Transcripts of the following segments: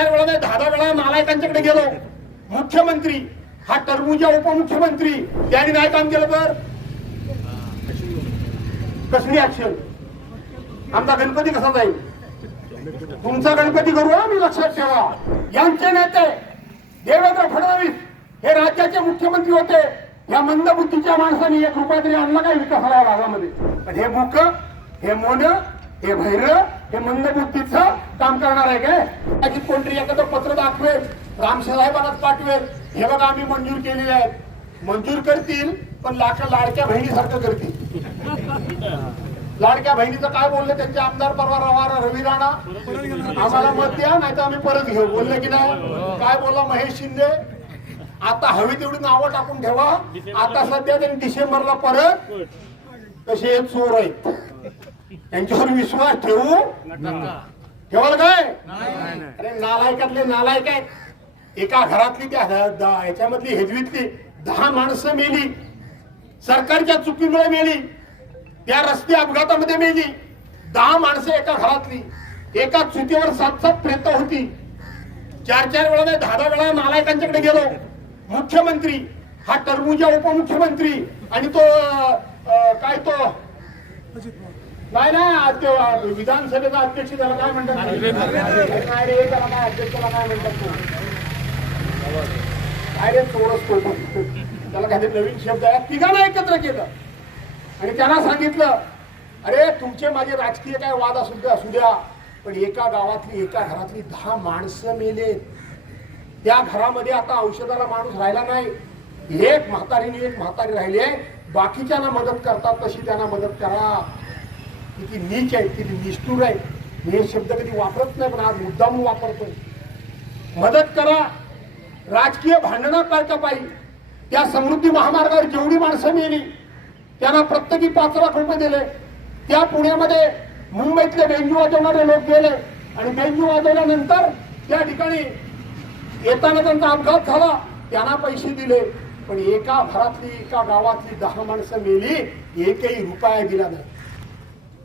चार वेळा नाही दहा दहा वेळा नालायकांच्याकडे गेलो. मुख्यमंत्री हा टरबुजा उपमुख्यमंत्री त्यांनी नाही काम केलं तर? कसली ऍक्शन आमचा गणपती कसा जाईल? तुमचा गणपती करू हा मी लक्षात ठेवा. यांचे नेते देवेंद्र फडणवीस हे राज्याचे मुख्यमंत्री होते. या मंदबुद्धीच्या माणसाने एक रुपया तरी आणला काय विकासाला या भागामध्ये? पण हे मुक हे मोन हे भैर हे मंदबुद्धीच काम करणार आहे काय? त्याची कोणतरी एखादं पत्र दाखवेल रामसाहेबांनाच पाठवेल. हे बघा आम्ही मंजूर केलेले आहेत. मंजूर करतील पण लाख लाडक्या बहिणीसारखं करतील. लाडक्या बहिणीचं काय बोललं? त्यांचे आमदार परवा रवा रवी राणा. आम्हाला मत द्या नाही तर आम्ही परत घेऊ. बोलले की नाही? काय बोला महेश शिंदे? आता हवी तेवढी नावं टाकून ठेवा. आता सध्या त्यांनी डिसेंबरला परत तसे चोर आहेत. त्यांच्यावर विश्वास ठेवू ठेवाल काय? अरे नालायकातले नालायक आहेत. एका घरातली त्या याच्यामधली हेजवीतली दहा माणसं मेली. सरकारच्या चुकीमुळे मेली. त्या रस्ते अपघातामध्ये मेली. दहा माणसं एका घरातली. एका चुतीवर सात सात प्रेत होती. चार चार वेळा नाही दहा दहा वेळा नालायकांच्याकडे गेलो. मुख्यमंत्री हा टरबूजा उपमुख्यमंत्री आणि तो काय तो? नाही नाही आज विधानसभेचा अध्यक्ष त्याला काय म्हणतात? नाही रे, त्याला काय अध्यक्षाला काय म्हणतात? तो काय रे चोरस त्याला काही नवीन शब्द आहे. तिघांना एकत्र केलं. आणि त्यांना सांगितलं अरे तुमचे माझे राजकीय काय वाद असू द्या असू द्या पण एका गावातली एका घरातली दहा माणसं मेले. त्या घरामध्ये आता औषधाला माणूस राहिला नाही. एक म्हातारीने एक म्हातारी राहिली आहे. बाकीच्यांना मदत करतात तशी त्यांना मदत करा. किती नीच आहे किती निष्ठूर आहे. मी हे शब्द कधी वापरत नाही पण आज मुद्दाम वापरतो मदत करा. राजकीय भांडणं करता पाहिजे त्या समृद्धी महामार्गावर जेवढी माणसं मेली त्यांना प्रत्येकी पाच लाख रुपये दिले. त्या पुण्यामध्ये मुंबईतले बेंजू वाजवणारे लोक गेले आणि बेंजू वाजवल्यानंतर त्या ठिकाणी येताना त्यांचा अपघात झाला. त्यांना पैसे दिले. पण एका घरातली एका गावातली दहा माणसं मेली एकही रुपया दिला नाही.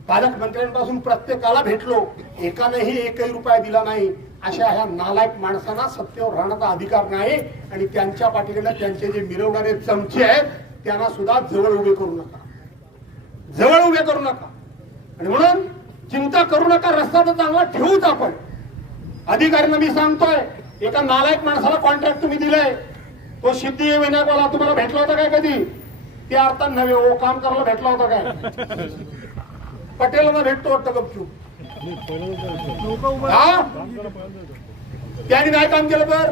पालकमंत्र्यांपासून प्रत्येकाला भेटलो एकानेही एकही रुपया दिला नाही. अशा ह्या नालायक माणसांना सत्तेवर राहण्याचा अधिकार नाही आणि त्यांच्या पाठीकडे त्यांचे जे मिरवणारे चमचे आहेत त्यांना सुद्धा जवळ उभे करू नका. जवळ उभे करू नका. आणि म्हणून चिंता करू नका रस्ता तर चांगला ठेवूच आपण. अधिकाऱ्यांना मी सांगतोय एका नालायक माणसाला कॉन्ट्रॅक्ट तुम्ही दिलाय. तो सिद्धिविनायकवाला तुम्हाला भेटला होता काय कधी? ते अर्थात नव्हे ओ काम करायला भेटला होता काय? पटेलांना भेटतो वाटतं गपचूप. हा? त्यांनी काय काम केलं तर?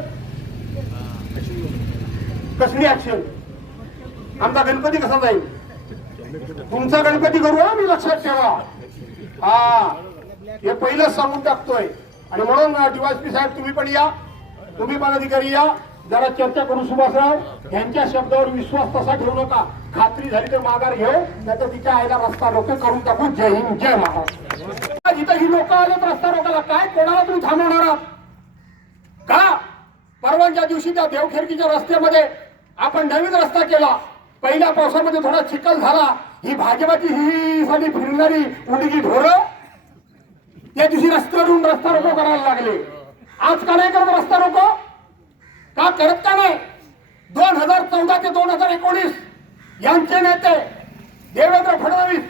कसली ऍक्शन आमचा गणपती कसा जाईल? तुमचा गणपती करू हा मी लक्षात ठेवा. हा. हे पहिलंच सांगून टाकतोय. आणि म्हणून डीवायसपी साहेब तुम्ही पण या. तुम्ही पण अधिकारी या. जरा चर्चा करू सुभाषराव. यांच्या शब्दावर विश्वास तसा ठेवू नका. खात्री झाली तर माघार घेऊ नाही तिच्या आईला रस्ता रोके करून टाकू. जय हिंद जय महाराष्ट्र. जिथं ही लोक आलेत रस्ता रोकायला. काय कोणाला तुम्ही थांबवणार आहात? का? परवानच्या दिवशी त्या देवखेरकीच्या रस्त्यामध्ये आपण नवीन रस्ता केला. पहिल्या पावसामध्ये थोडा चिखल झाला. ही भाजपाची ही साली फिरणारी उडगी ढोर त्या दिवशी रस्त्यावरून रस्ता रोको करायला लागले. आज का नाही करत रस्ता रोको का करत का नाही दोन हजार चौदा ते दोन हजार एकोणीस यांचे नेते देवेंद्र फडणवीस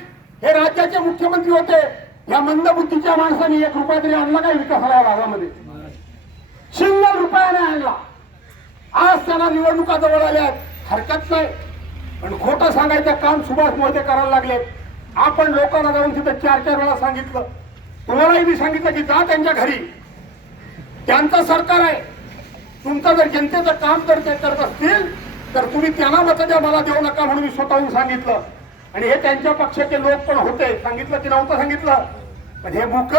हे राज्याचे मुख्यमंत्री होते. या मंदबुद्धीच्या माणसाने एक रुपया तरी आणला काय विकासाला या भागामध्ये? सिंगल रुपया नाही आणला. आज त्यांना निवडणुका जवळ आल्या हरकत नाही. पण खोटं सांगायचं काम सुभाष मोहिते करायला लागले आपण लोकांना जाऊन तिथं चार चार वेळा सांगितलं. तुम्हालाही मी सांगितलं की जा त्यांच्या घरी. त्यांचं सरकार आहे. तुमचं जर जनतेचं काम जर ते करत असतील तर तुम्ही त्यांना मत द्या मला देऊ नका म्हणून मी स्वतःहून सांगितलं. आणि हे त्यांच्या पक्षाचे लोक पण होते. सांगितलं की नव्हतं सांगितलं. पण हे मुक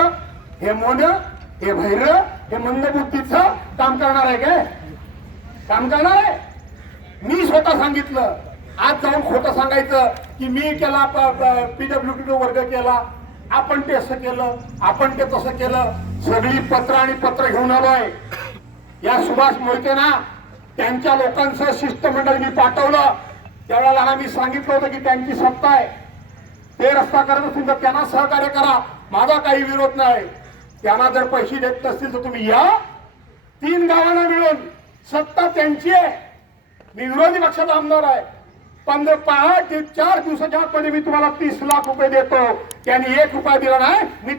हे मोन हे भैर हे मंदबुद्धीचं काम करणार आहे काय? काम करणार आहे? मी स्वतः सांगितलं. आज जाऊन खोटं सांगायचं की मी केला पीडब्ल्यू वर्ग केला. आपण ते असं केलं आपण ते तसं केलं. सगळी पत्र आणि पत्र घेऊन आलोय. या सुभाष मोहितेना त्यांच्या लोकांचं शिष्टमंडळ मी पाठवलं. त्यावेळेला मी सांगितलं होतं की त्यांची सत्ता आहे. ते रस्ता करत असतील तर त्यांना सहकार्य करा. माझा काही विरोध नाही. त्यांना जर पैसे देत नसतील तर तुम्ही या. तीन गावांना मिळून सत्ता त्यांची आहे. मी विरोधी पक्षाचा आमदार आहे. पण पहा ते चार दिवसाच्या आतमध्ये मी तुम्हाला तीस लाख रुपये देतो. त्यांनी एक रुपया दिला नाही. मी